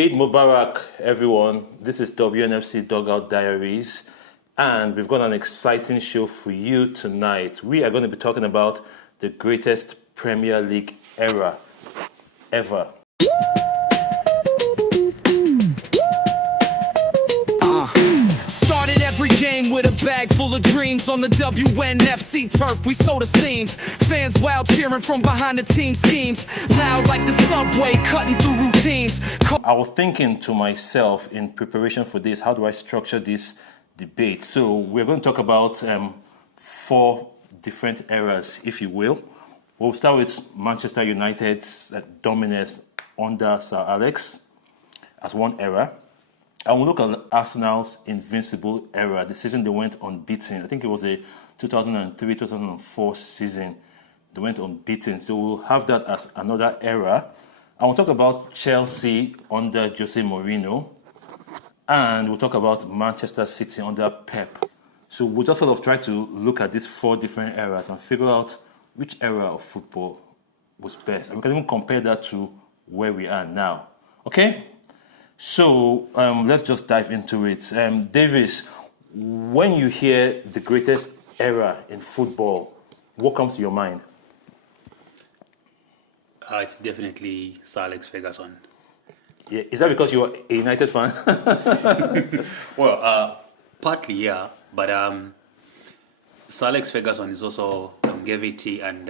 Eid Mubarak, everyone. This is WNFC Dugout Diaries, and we've got an exciting show for you tonight. We are going to be talking about the greatest Premier League era ever. Started every game with a bag full of dreams. On the WNFC turf, we sow the seams. Fans wild cheering from behind the team schemes. Loud like the subway, cutting through routines. I was thinking to myself in preparation for this, how do I structure this debate? So we're going to talk about 4 different eras, if you will. We'll start with Manchester United's dominance under Sir Alex as one era. And we'll look at Arsenal's invincible era, the season they went unbeaten. I think it was a 2003-2004 season. They went unbeaten. So we'll have that as another era. And we'll talk about Chelsea under José Mourinho. And we'll talk about Manchester City under Pep. So we'll just sort of try to look at these 4 different eras and figure out which era of football was best. And we can even compare that to where we are now. Okay? So let's just dive into it. Davies, when you hear the greatest era in football, what comes to your mind? It's definitely Sir Alex Ferguson. Yeah, is that because you're a United fan? Well, partly, yeah. But Sir Alex Ferguson is also longevity and...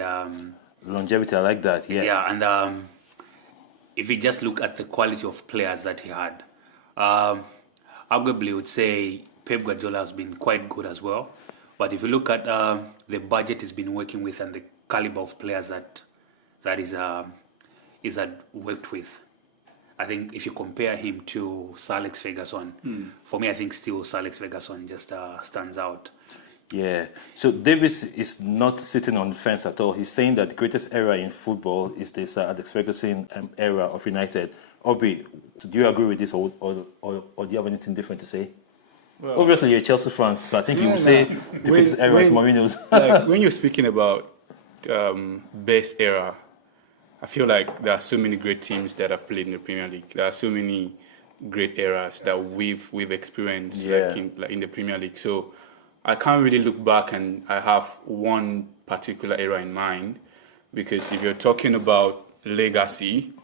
longevity, I like that, yeah. Yeah, and if you just look at the quality of players that he had, arguably would say Pep Guardiola has been quite good as well. But if you look at the budget he's been working with and the caliber of players that is had worked with, I think if you compare him to Sir Alex Ferguson, for me, I think still Sir Alex Ferguson just stands out. Yeah. So Davies is not sitting on the fence at all. He's saying that the greatest era in football is the Sir Alex Ferguson era of United. Aubrey, do you agree with this, or do you have anything different to say? Well, obviously, you're a Chelsea fan, so I think you would say the greatest era is Mourinho's. Like, when you're speaking about best era, I feel like there are so many great teams that have played in the Premier League. There are so many great eras that we've experienced like in the Premier League. So I can't really look back and I have one particular era in mind, because if you're talking about legacy,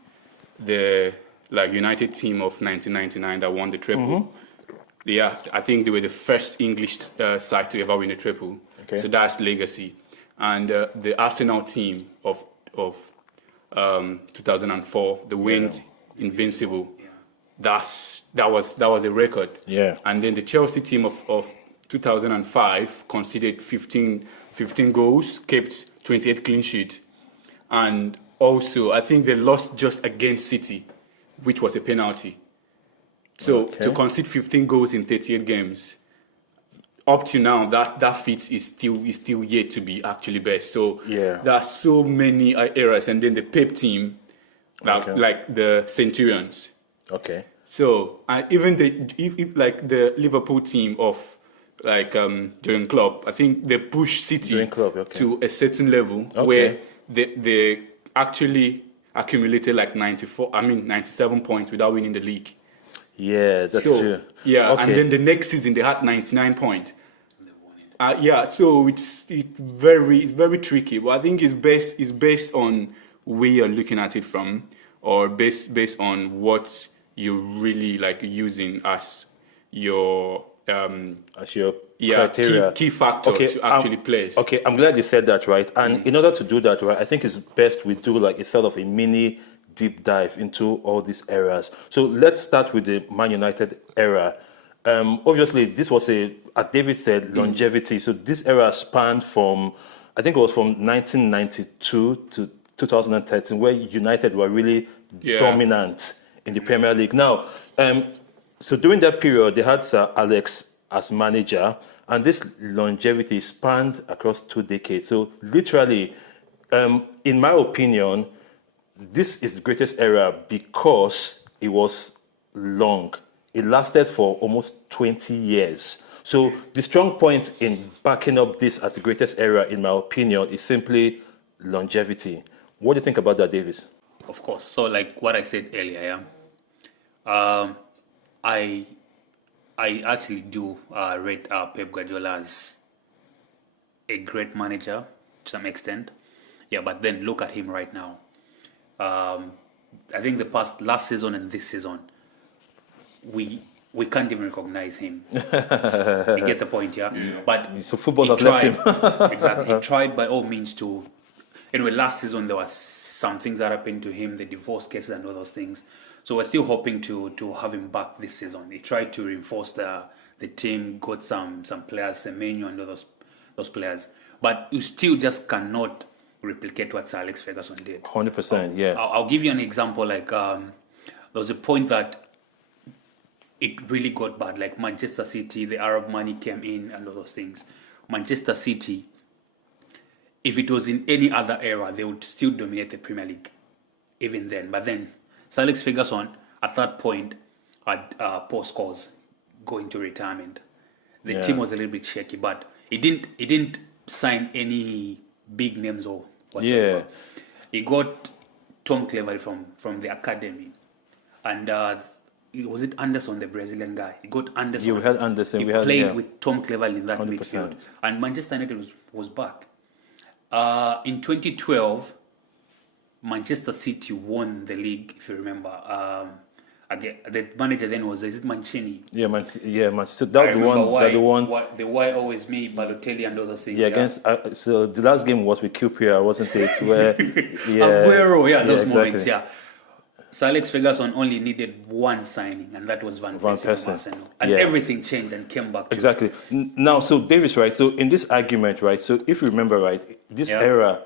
the United team of 1999 that won the treble, I think they were the first English side to ever win a treble. Okay. So that's legacy. And the Arsenal team of 2004, the went Invincible. That was a record. Yeah. And then the Chelsea team of 2005 conceded 15 goals, kept 28 clean sheets. And also, I think they lost just against City, which was a penalty. So to concede 15 goals in 38 games, up to now, that feat is still yet to be actually best. So there are so many eras. And then the Pep team, like the Centurions. Okay. So even the Liverpool team of Jurgen Klopp, I think they pushed City to a certain level where they actually accumulated 97 points without winning the league. Yeah, that's true. Yeah, and then the next season they had 99 points. So it's very tricky. But I think it's based on where you're looking at it from, or based on what you're really using as your criteria, key factor to actually place. Okay, I'm glad you said that, right? And in order to do that, right, I think it's best we do a sort of a mini deep dive into all these eras. So let's start with the Man United era. Obviously, this was as David said, longevity. So this era spanned from, I think it was from 1992 to 2013, where United were really dominant in the Premier League. Now, so during that period, they had Sir Alex as manager, and this longevity spanned across 2 decades. So literally, in my opinion, this is the greatest era because it was long. It lasted for almost 20 years. So the strong point in backing up this as the greatest era, in my opinion, is simply longevity. What do you think about that, Davies? Of course. So like what I said earlier, I actually do rate Pep Guardiola as a great manager to some extent. Yeah, but then look at him right now. I think last season and this season, we can't even recognize him. You get the point, yeah? But so football has left him. Exactly. He tried by all means to. Anyway, last season there was some things that happened to him, the divorce cases and all those things. So we're still hoping to have him back this season. He tried to reinforce the team, got some players, Semenyo and all those players. But you still just cannot replicate what Sir Alex Ferguson did. 100%, yeah. I'll give you an example. Like there was a point that it really got bad. Like Manchester City, the Arab money came in and all those things. Manchester City, if it was in any other era, they would still dominate the Premier League, even then. But then Sir Alex Ferguson, at that point, had poor scores going to retirement. The team was a little bit shaky, but he didn't sign any big names or whatever. Yeah. He got Tom Cleverley from the academy, and was it Anderson, the Brazilian guy? He got Anderson. Yeah, we had Anderson. He played with Tom Cleverley in that 100%. midfield, and Manchester United was back. In 2012, Manchester City won the league, if you remember. Again, the manager then was, is it Mancini? Yeah, Manchester. That was the one. Why, the one. Why always me, Balotelli, and other things. Yeah, against. So the last game was with QPR, wasn't it? Where Aguero, those moments, yeah. Sir Alex Ferguson only needed one signing, and that was Van Persie from Arsenal. And everything changed and came back. Exactly. Now, so Davies, right? So in this argument, right? So if you remember, right, this era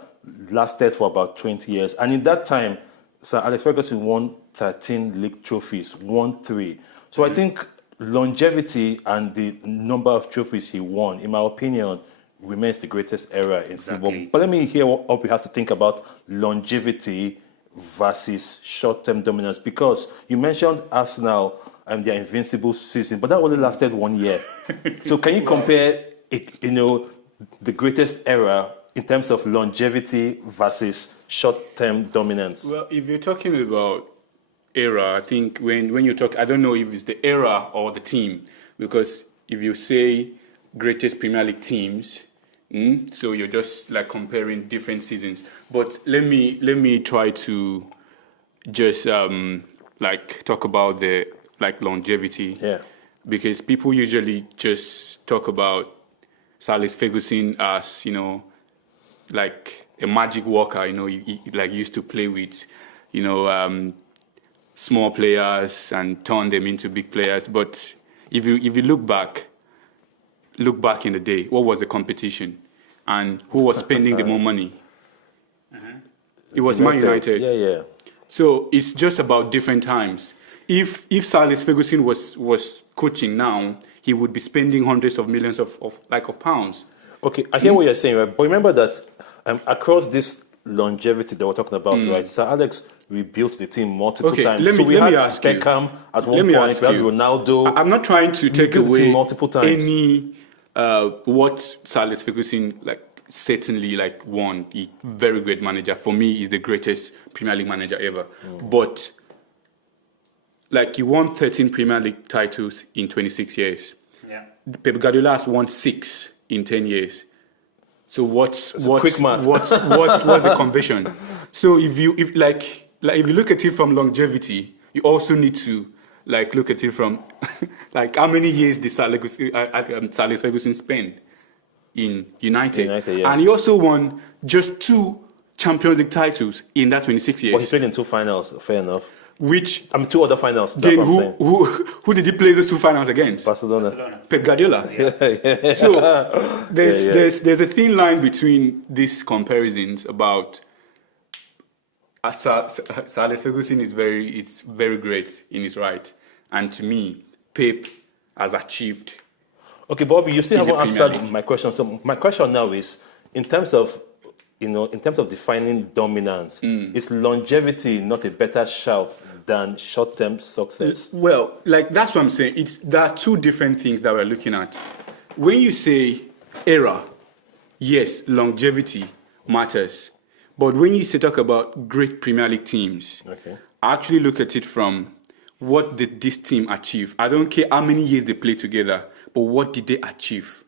lasted for about 20 years, and in that time, Sir Alex Ferguson won 13 league trophies, won 3. So I think longevity and the number of trophies he won, in my opinion, remains the greatest era in football. But let me hear what we have to think about longevity versus short-term dominance, because you mentioned Arsenal and their invincible season, but that only lasted 1 year. So can you compare, the greatest era in terms of longevity versus short-term dominance? Well, if you're talking about era, I think when you talk, I don't know if it's the era or the team, because if you say greatest Premier League teams, so you're just like comparing different seasons. But let me try to just talk about the longevity. Yeah. Because people usually just talk about Sir Alex Ferguson as like a magic worker. He used to play with small players and turn them into big players. But if you look back in the day, what was the competition and who was spending the more money? It was Man United. Yeah. So it's just about different times. If Sir Alex Ferguson was coaching now, he would be spending hundreds of millions of pounds. Okay, I hear what you're saying, right? But remember that across this longevity that we're talking about, right? Sir Alex rebuilt the team multiple times. Let me ask you. Beckham at one point. We had Ronaldo. I'm not trying to take away multiple times. Any what Sir Alex Ferguson certainly won. He very great manager. For me, he's the greatest Premier League manager ever. But he won 13 Premier League titles in 26 years. Yeah. Pep Guardiola has won 6 in 10 years. So what's quick math. what's the conversion? So if you look at it from longevity, you also need to look at it from how many years did Sir Alex Ferguson spend in United? And he also won just 2 Champions League titles in that 26 years. Well, he played in 2 finals, fair enough. 2 other finals. Then who did he play those 2 finals against? Barcelona. Pep Guardiola. Yeah. So there's a thin line between these comparisons about Sir Alex Ferguson is very great in his right, and to me, Pep has achieved. Okay, Bobby, you still haven't answered my question. So my question now is, in terms of defining dominance, is longevity not a better shout than short-term success? Well, that's what I'm saying. There are 2 different things that we're looking at. When you say era, yes, longevity matters. But when you talk about great Premier League teams, I actually look at it from what did this team achieve? I don't care how many years they played together, but what did they achieve?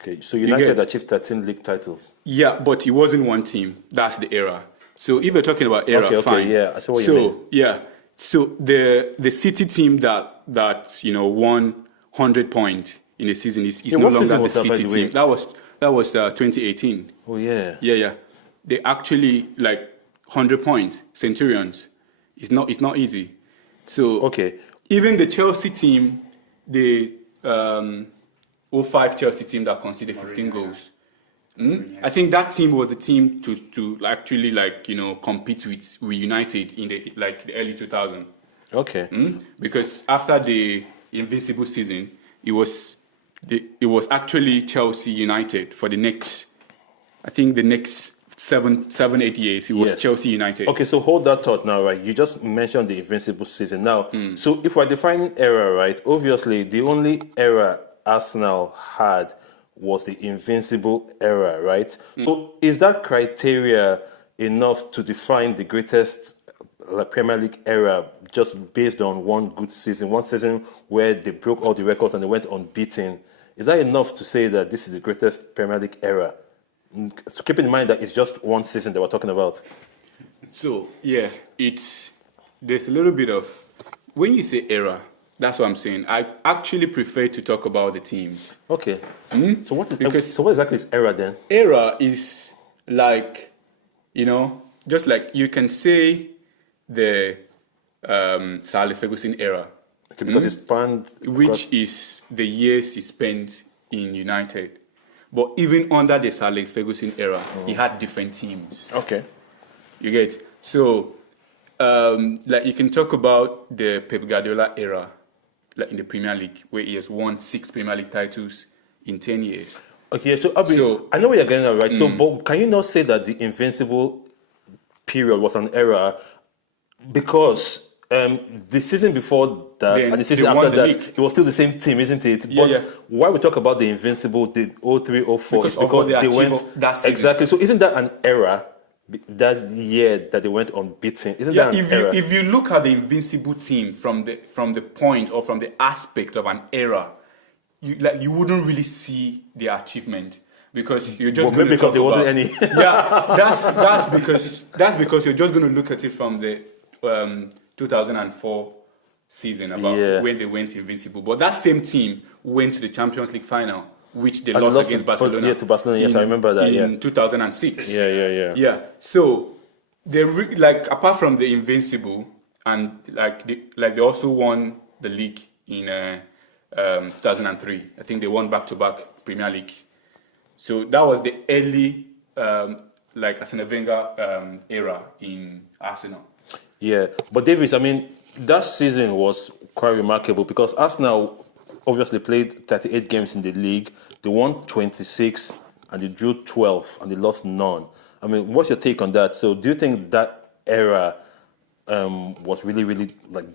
Okay, so United achieved 13 league titles. Yeah, but it wasn't one team. That's the era. So if you're talking about era, fine. Yeah, I see what you mean. Yeah, so the City team that won 100 points in a season is no longer the City team. That was 2018. Oh yeah. Yeah. They actually 100 points. Centurions. It's not easy. So even the Chelsea team, the 05 Chelsea team that conceded 15 goals. I think that team was the team to actually compete with United in the early 2000s. Okay. Because after the Invincible season, it was actually Chelsea United for the next 7-8 years. It was Chelsea United. Okay, so hold that thought now, right? You just mentioned the Invincible season. Now, so if we're defining era, right? Obviously, the only era Arsenal had was the Invincible era, right? So is that criteria enough to define the greatest Premier League era just based on one good season, one season where they broke all the records and they went unbeaten? Is that enough to say that this is the greatest Premier League era? So keep in mind that it's just one season that we're talking about. So yeah, there's a little bit of, when you say era, that's what I'm saying. I actually prefer to talk about the teams. Okay. So what exactly is era then? Era is just like you can say the Sir Alex Ferguson era. Okay, because it's spanned, which is the years he spent in United. But even under the Sir Alex Ferguson era, he had different teams. Okay. You get? So, you can talk about the Pep Guardiola era, in the Premier League, where he has won 6 Premier League titles in 10 years. Okay, so Aubrey, I know where you're getting at, right? So, but can you not say that the Invincible period was an era because the season before that and the season after that, it was still the same team, isn't it? But why we talk about the Invincible, the 03-04, is because they went that season. Exactly. So isn't that an era? That year that they went unbeaten, isn't that an era? If you look at the Invincible team from the point or from the aspect of an era, you wouldn't really see the achievement because you're just going to because there wasn't any. that's because you're just going to look at it from the 2004 season about when they went invincible. But that same team went to the Champions League final, which they lost against Barcelona. Yeah, to Barcelona. Yes, I remember that. In 2006. Yeah. So they apart from the Invincible, and they also won the league in 2003. I think they won back-to-back Premier League. So that was the early Arsène Wenger era in Arsenal. Yeah, but Davies, I mean, that season was quite remarkable because Arsenal obviously played 38 games in the league. They won 26 and they drew 12 and they lost none. I mean, what's your take on that? So do you think that era was really, really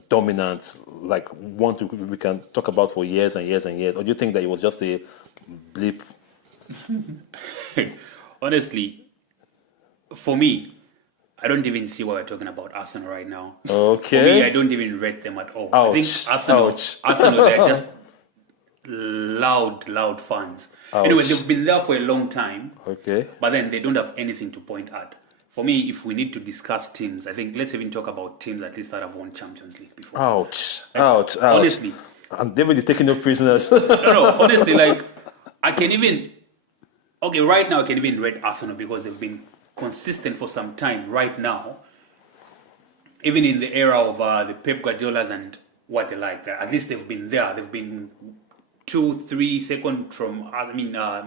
dominant, one we can talk about for years and years and years? Or do you think that it was just a blip? Honestly, for me, I don't even see why we're talking about Arsenal right now. Okay. For me, I don't even rate them at all. Ouch. I think Arsenal, they're just loud fans. Ouch. Anyway, they've been there for a long time. Okay. But then they don't have anything to point at. For me, if we need to discuss teams, I think let's even talk about teams at least that have won Champions League before. Ouch. Honestly. And David is taking no prisoners. No, honestly, right now I can even rate Arsenal because they've been consistent for some time right now. Even in the era of the Pep Guardiolas and what they like, at least they've been there. They've been 2-3 seconds from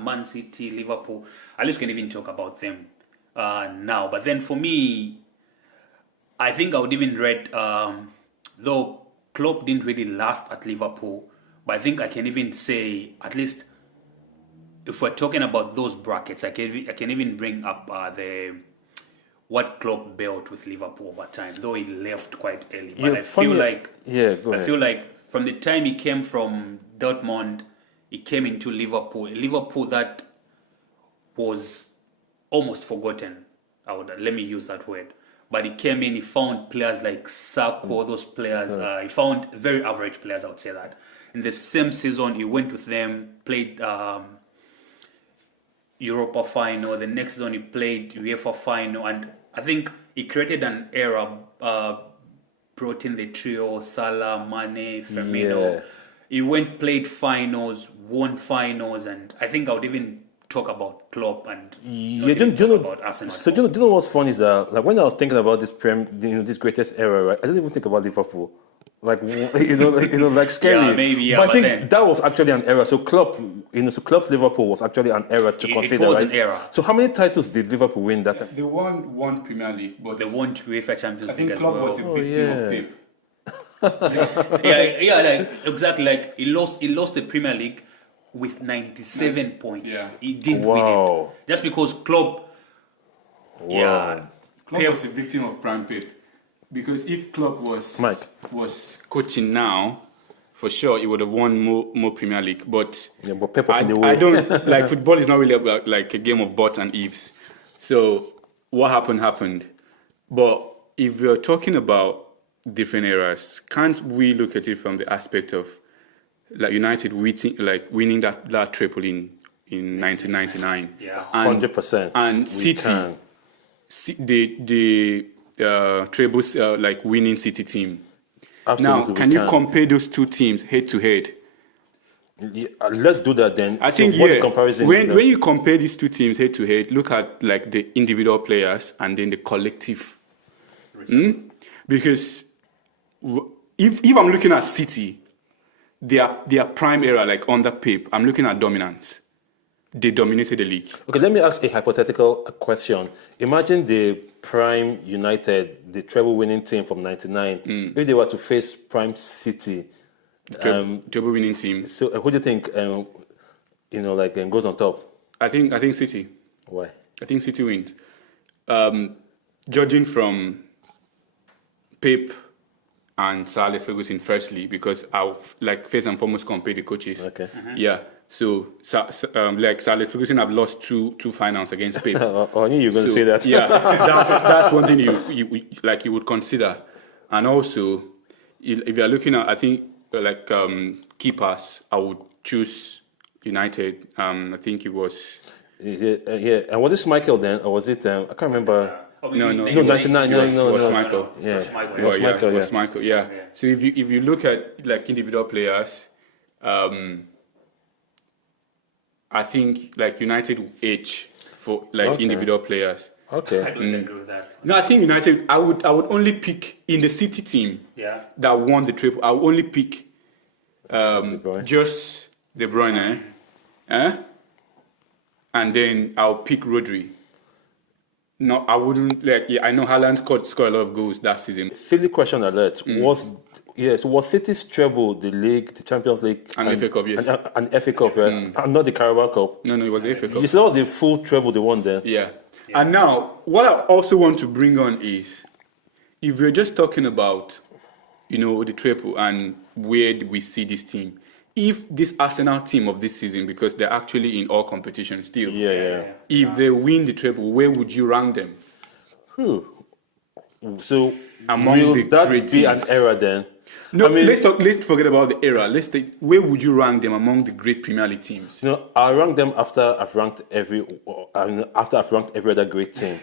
Man City, Liverpool. At least can even talk about them now. But then for me, I think I would even rate, though Klopp didn't really last at Liverpool, but I think I can even say, at least if we're talking about those brackets, I can even bring up what Klopp built with Liverpool over time, though he left quite early. But I feel like from the time he came from Dortmund, he came into Liverpool that was almost forgotten. Let me use that word. but he came in, he found players like Sako, those players. He found very average players, I would say that. In the same season, he went with them, played Europa final. The next season, he played UEFA final, and I think he created an era. Brought in the trio: Salah, Mane, Firmino. Yeah. He went, played finals, won finals, and I think I would even talk about Klopp and Do you know, about Arsenal. so do you know what's funny is that, like, when I was thinking about this this greatest era, right? I didn't even think about Liverpool. Like, like scary. Yeah, maybe, yeah, But I but think then- that was actually an era. So Klopp, so Klopp's Liverpool was actually an era to consider. was right? an era. So how many titles did Liverpool win that time? They won one Premier League, but They won UEFA Champions I League think as Klopp well. was a victim of yeah. Pep. yeah, like exactly. Like he lost the Premier League with 97 points. Yeah. He didn't win Wow. it just because Klopp. Yeah, Klopp Pep- was a victim of prime Pep, because if Klopp Mike. was coaching now, for sure he would have won more Premier League. But Yeah, but Pep was in the way. I don't like football is not really about like a game of buts and ifs. So what happened. But if you're talking about different eras, can't we look at it from the aspect of like United winning that triple in 1999? Yeah. And 100%. And we City, can. the trebles like winning City team. Absolutely, Now, can you compare those two teams head to head? Yeah, let's do that then. I think what the comparison? when you compare these two teams head to head, look at like the individual players and then the collective. Because if I'm looking at City, their prime era, like under Pep, I'm looking at dominance. They dominated the league. Okay, let me ask a hypothetical question. Imagine the prime United, the treble-winning team from '99. If they were to face prime City, Treble winning team. so who do you think, goes on top? I think City. Why? I think City wins. Judging from Pep and Sir Alex Ferguson, firstly, because I'll like first and foremost compare the coaches. Okay. Yeah. So like Sir Alex Ferguson have lost two finals against Pep. I knew you were going to say that. Yeah, that's one thing you would consider, and also if you are looking at, I think keepers, I would choose United. I think it was Yeah. And was this Michael then, or was it? I can't remember. no, 99. it was No. Michael. Yeah. It was Michael, It was Michael. It was Yeah. Michael. Yeah. So if you look at like individual players, I think like United edge for like Okay. individual players. I Okay. don't agree with that. No, I think United. I would only pick in the City team Yeah. that won the triple. I would only pick Bruyne. just De Bruyne, and then I'll pick Rodri. No, I wouldn't like. Yeah, I know Haaland scored a lot of goals that season. Silly question alert. Was City's treble the league, the Champions League, And FA Cup, yes. and FA Cup, right? And not the Carabao Cup? No, it was the FA Cup. You said that was the full treble they won then. Yeah. And now, what I also want to bring on is, if we're just talking about, the triple and where do we see this team, if this Arsenal team of this season, because they're actually in all competitions still, Yeah. if they win the triple, where would you rank them? Whew. So Among will the that great be an teams. error then? No, I mean, let's forget about the era. Let's take, where would you rank them among the great Premier League teams? I rank them after I've ranked every other great team.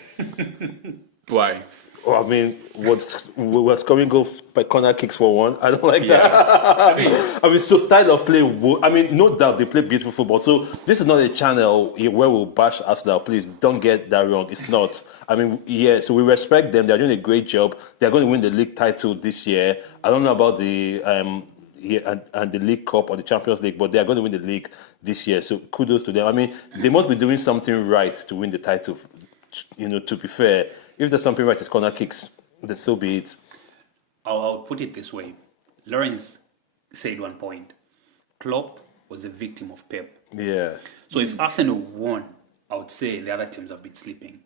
Why? Oh, I mean, we're scoring goals by corner kicks for one. I don't like that. I mean, so style of play. No doubt they play beautiful football. So this is not a channel where we'll bash Arsenal. Please don't get that wrong. It's not. I mean, yeah. So we respect them. They're doing a great job. They're going to win the league title this year. I don't know about the and the League Cup or the Champions League, but they are going to win the league this year. So kudos to them. I mean, they must be doing something right to win the title. To be fair. If there's something right, it's corner kicks, then so be it. I'll put it this way. Lawrence said one point. Klopp was a victim of Pep. Yeah. So if Arsenal won, I would say the other teams have been sleeping.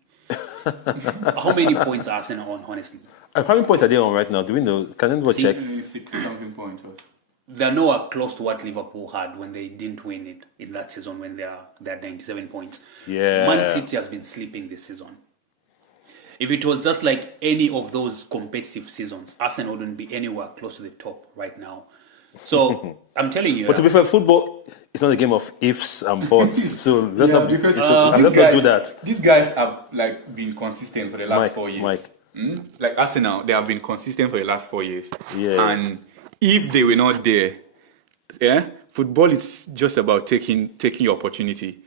How many points are Arsenal on, honestly? How many points are they on right now? Do we know? Can anyone check? 60-something points. They're nowhere close to what Liverpool had when they didn't win it in that season when they're 97 points. Yeah. Man City has been sleeping this season. if it was just like any of those competitive seasons, Arsenal wouldn't be anywhere close to the top right now. So I'm telling you. But to be fair, football is not a game of ifs and buts. So let's not because let's not do that. These guys have like been consistent for the last 4 years. Mike. Like Arsenal, they have been consistent for the last 4 years. Yeah. And if they were not there, football is just about taking your opportunity.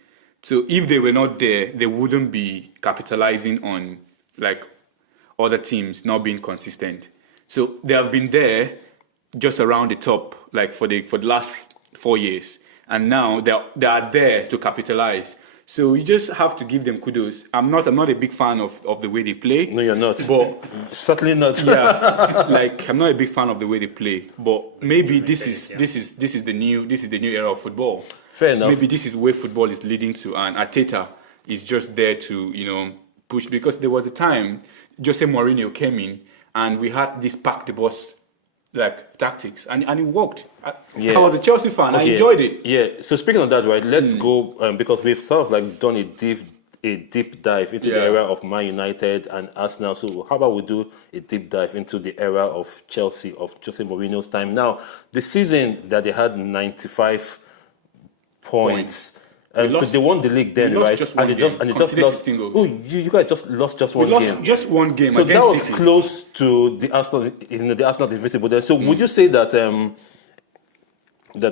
So if they were not there, they wouldn't be capitalizing on like other teams not being consistent. So they have been there just around the top, like for the last 4 years, and now they are there to capitalize. So you just have to give them kudos. I'm not a big fan of the way they play. No, you're not. But certainly not. Yeah, like I'm not a big fan of the way they play. But maybe this is the new era of football. Fair enough. Maybe this is where football is leading to, and Arteta is just there to push, because there was a time José Mourinho came in and we had this pack the bus like tactics, and it worked. I was a Chelsea fan. I enjoyed it. Yeah. So speaking of that, right? Let's go because we've sort of like done a deep dive into the era of Man United and Arsenal. So how about we do a deep dive into the era of Chelsea, of Jose Mourinho's time? Now, the season that they had 95 points. So they won the league then, right? And they just lost. Oh, you guys just lost just one game. Just one game. So against that was City. close to the Arsenal. The Arsenal Invincible there. So would you say that that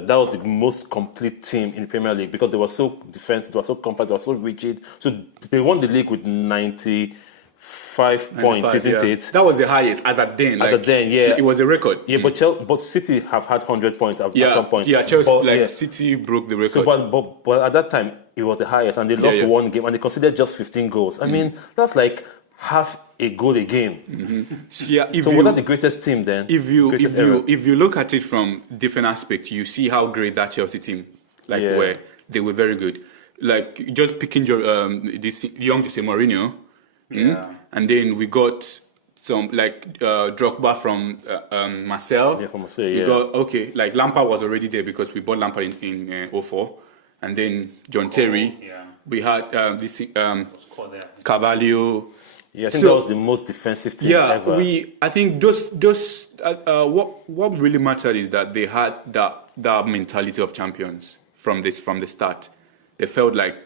was the most complete team in the Premier League, because they were so defensive, they were so compact, they were so rigid? So they won the league with 95 points, isn't it? That was the highest as at then. It was a record. Yeah, but City have had 100 points at some point. Yeah, Chelsea, City broke the record. So, but at that time, it was the highest, and they lost one game, and they conceded just 15 goals. I mean, that's like half a goal a game. So was that the greatest team then? If you look at it from different aspects, you see how great that Chelsea team were. They were very good. Like just picking this young Jose Mourinho. And then we got some Drogba from Marseille. Yeah, from Marseille. We got like Lampard was already there because we bought Lampard in 04, and then John Terry. We had Carvalho. Yeah, I think that was the most defensive team ever. I think what really mattered is that they had that mentality of champions from the start. They felt like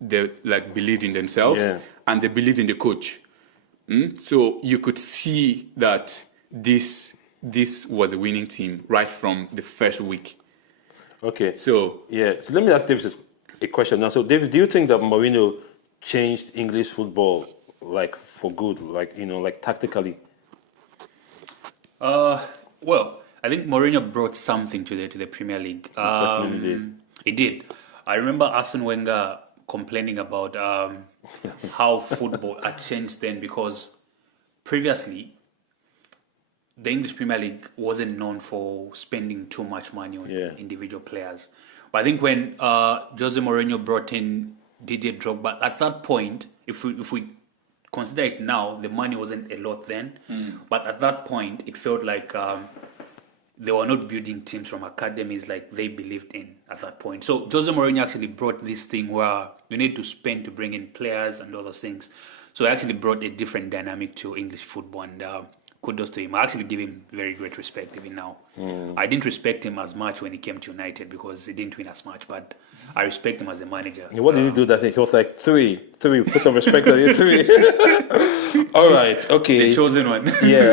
they believed in themselves, and they believed in the coach. So you could see that this was a winning team right from the first week. Okay. So let me ask Davis a question now. So Davis, do you think that Mourinho changed English football for good, tactically? Well, I think Mourinho brought something to the Premier League. Definitely did. He did. I remember Arsène Wenger complaining about how football had changed then, because previously the English Premier League wasn't known for spending too much money on individual players. But I think when Jose Mourinho brought in Didier Drogba, at that point, if we consider it now, the money wasn't a lot then. But at that point, it felt like they were not building teams from academies like they believed in at that point. So Jose Mourinho actually brought this thing where you need to spend to bring in players and all those things. So he actually brought a different dynamic to English football, and kudos to him. I actually give him very great respect even now. I didn't respect him as much when he came to United because he didn't win as much, but I respect him as a manager. What did he do that thing? He was like, three, put some respect on you, 3. All right, okay. The chosen one.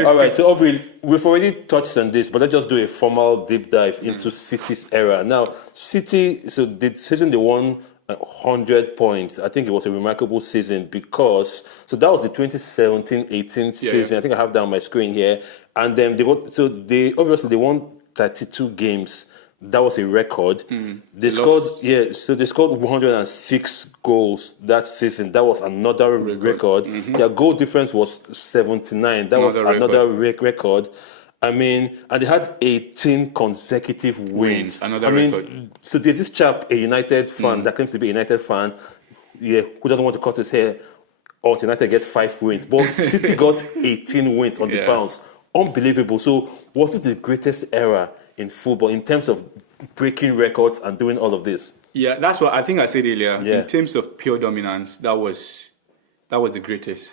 All right. So Aubrey, we've already touched on this, but let's just do a formal deep dive into City's era. Now, City, so the season they won 100 points. I think it was a remarkable season because, so that was the 2017-18 season. I think I have that on my screen here. And then they won 32 games. That was a record. They scored 106 goals that season. That was another record. Their goal difference was 79. That was another record. I mean, and they had 18 consecutive wins. Another record. So there's this chap, a United fan, that claims to be a United fan, who doesn't want to cut his hair until United gets 5 wins. But City got 18 wins on the bounce. Unbelievable. So was it the greatest era in football in terms of breaking records and doing all of this? Yeah, that's what I think I said earlier. In terms of pure dominance, that was the greatest.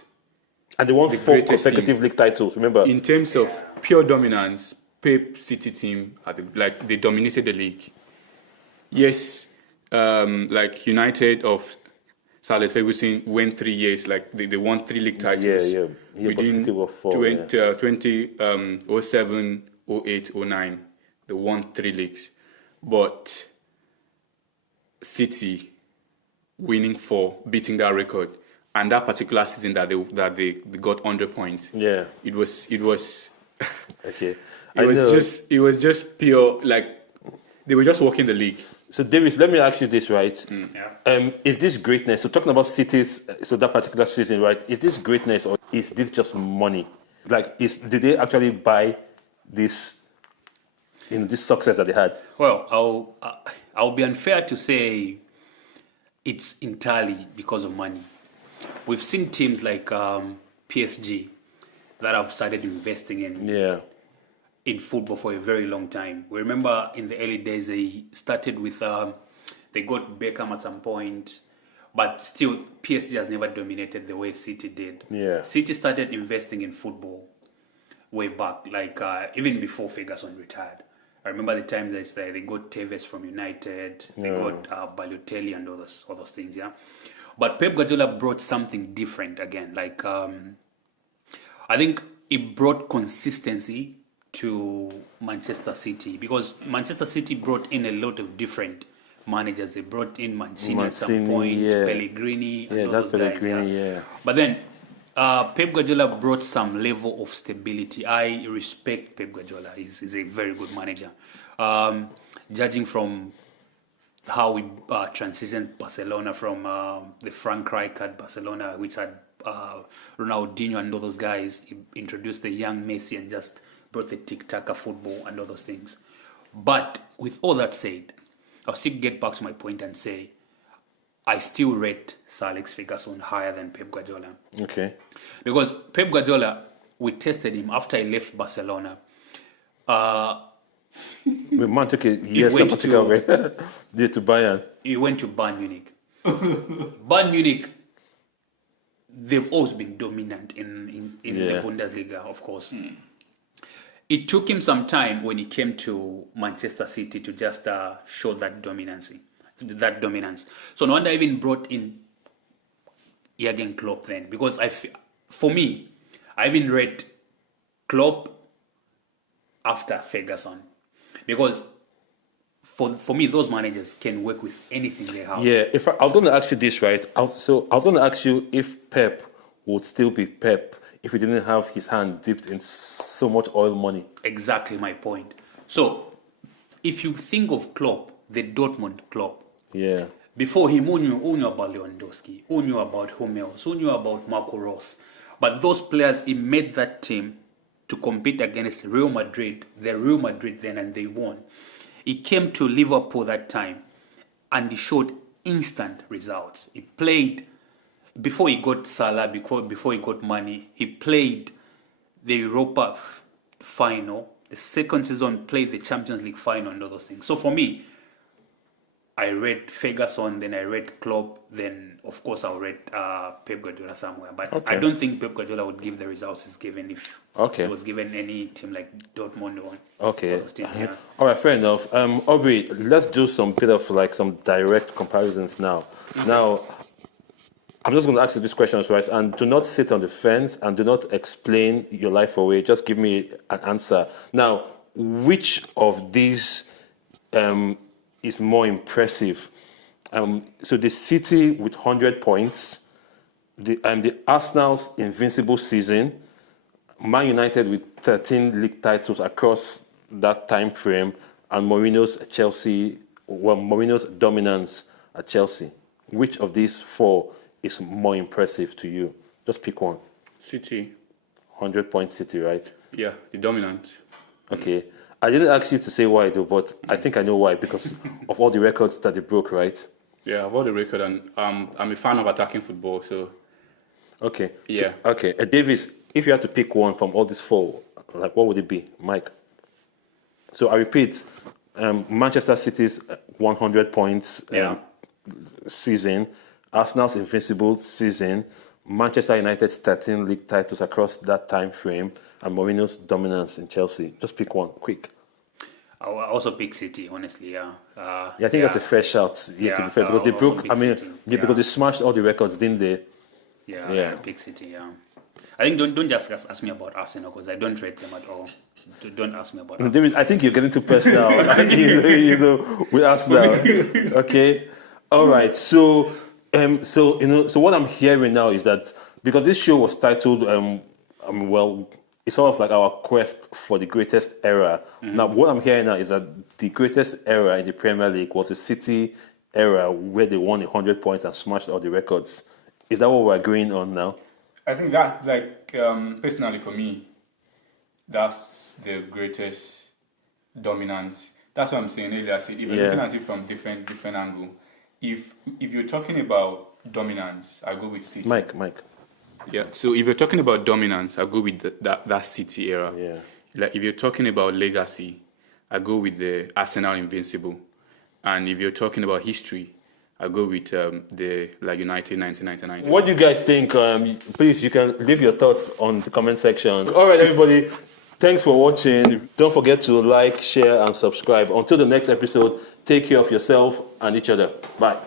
And they won the 4 greatest consecutive team. league titles, remember? In terms of pure dominance, Pep City team, they dominated the league. Yes, like United of Sir Alex Ferguson went 3 years, like they won 3 league titles. Yeah, but Within City were 4, 2007, 08, 09, they won 3 leagues. But City winning 4, beating that record. And that particular season that they got 100 points. Yeah. It was Okay. it was just pure, like they were just walking the league. So, Davies, let me ask you this, right? Yeah. Is this greatness? So, talking about cities, so that particular season, right? Is this greatness or is this just money? Like, did they actually buy this, this success that they had? Well, I'll be unfair to say it's entirely because of money. We've seen teams like PSG that have started investing in football for a very long time. We remember in the early days they started with they got Beckham at some point, but still PSG has never dominated the way City did. Yeah. City started investing in football way back, like even before Ferguson retired. I remember the time they got Davies from United, they got Balotelli and all those things, yeah. But Pep Guardiola brought something different again. Like I think it brought consistency to Manchester City, because Manchester City brought in a lot of different managers. They brought in Mancini at some point, Pellegrini, and all those guys. Yeah. But then Pep Guardiola brought some level of stability. I respect Pep Guardiola. He's a very good manager. Judging from how we transitioned Barcelona from the Frank Rijkaard Barcelona, which had Ronaldinho and all those guys, he introduced the young Messi and just brought the tic-tac football and all those things. But with all that said, I'll still get back to my point and say I still rate Sir Alex Ferguson higher than Pep Guardiola. Okay. Because Pep Guardiola, we tested him after he left Barcelona. Man took a year sabbatical did to Bayern. He went to Bayern Munich. Bayern Munich, they've always been dominant in the Bundesliga, of course. It took him some time when he came to Manchester City to just show that dominance. So no wonder I even brought in Jurgen Klopp then, because for me, I even read Klopp after Ferguson, because for me, those managers can work with anything they have. Yeah, I was going to ask you this, right? I was going to ask you if Pep would still be Pep if he didn't have his hand dipped in so much oil money. Exactly my point. So, if you think of Klopp, the Dortmund Klopp, before him, who knew about Lewandowski, who knew about Hummels, who knew about Marco Reus, but those players, he made that team to compete against Real Madrid, the Real Madrid then, and they won. He came to Liverpool that time, and he showed instant results. He played, before he got Salah, before he got money, he played the Europa final. The second season, played the Champions League final and all those things. So for me, I read Ferguson, then I read Klopp, then of course I'll read Pep Guardiola somewhere. But I don't think Pep Guardiola would give the results he's given if he was given any team like Dortmund or all those teams. Yeah. All right, fair enough. Aubrey, let's do some bit of like some direct comparisons now. Now, I'm just going to ask you these questions, right? And do not sit on the fence and do not explain your life away. Just give me an answer. Now, which of these is more impressive? So the City with 100 points, the Arsenal's invincible season, Man United with 13 league titles across that time frame, and Mourinho's dominance at Chelsea. Which of these 4 is more impressive to you? Just pick one. City. 100-point City, right? Yeah, the dominant. Okay. I didn't ask you to say why though, but I think I know why, because of all the records that they broke, right? Yeah, I've all the record, and I'm a fan of attacking football, so. Okay. Yeah. So, okay. Davies, if you had to pick one from all these 4, like what would it be, Mike? So I repeat, Manchester City's 100 points season, Arsenal's invincible season, Manchester United's 13 league titles across that time frame, and Mourinho's dominance in Chelsea? Just pick one, quick. I'll also pick City, honestly. Yeah. I think that's a fair shout. To be fair, because they broke. I mean, because they smashed all the records, didn't they? Yeah. Pick City. Yeah. I think don't just ask me about Arsenal because I don't rate them at all. Don't ask me about Arsenal. I think you're getting too personal. With Arsenal. Okay. All right. So what I'm hearing now is that because this show was titled, it's sort of like our quest for the greatest era. Mm-hmm. Now, what I'm hearing now is that the greatest era in the Premier League was the City era where they won 100 points and smashed all the records. Is that what we're agreeing on now? I think that, personally for me, that's the greatest dominance. That's what I'm saying earlier. I said, if you're looking at it from different angle, if you're talking about dominance, I go with City. Mike. Yeah. So if you're talking about dominance, I go with that City era. Yeah. Like if you're talking about legacy, I go with the Arsenal Invincible, and if you're talking about history, I go with the United 1999. What do you guys think? Please, you can leave your thoughts on the comment section. All right, everybody. Thanks for watching. Don't forget to like, share, and subscribe. Until the next episode, take care of yourself and each other. Bye.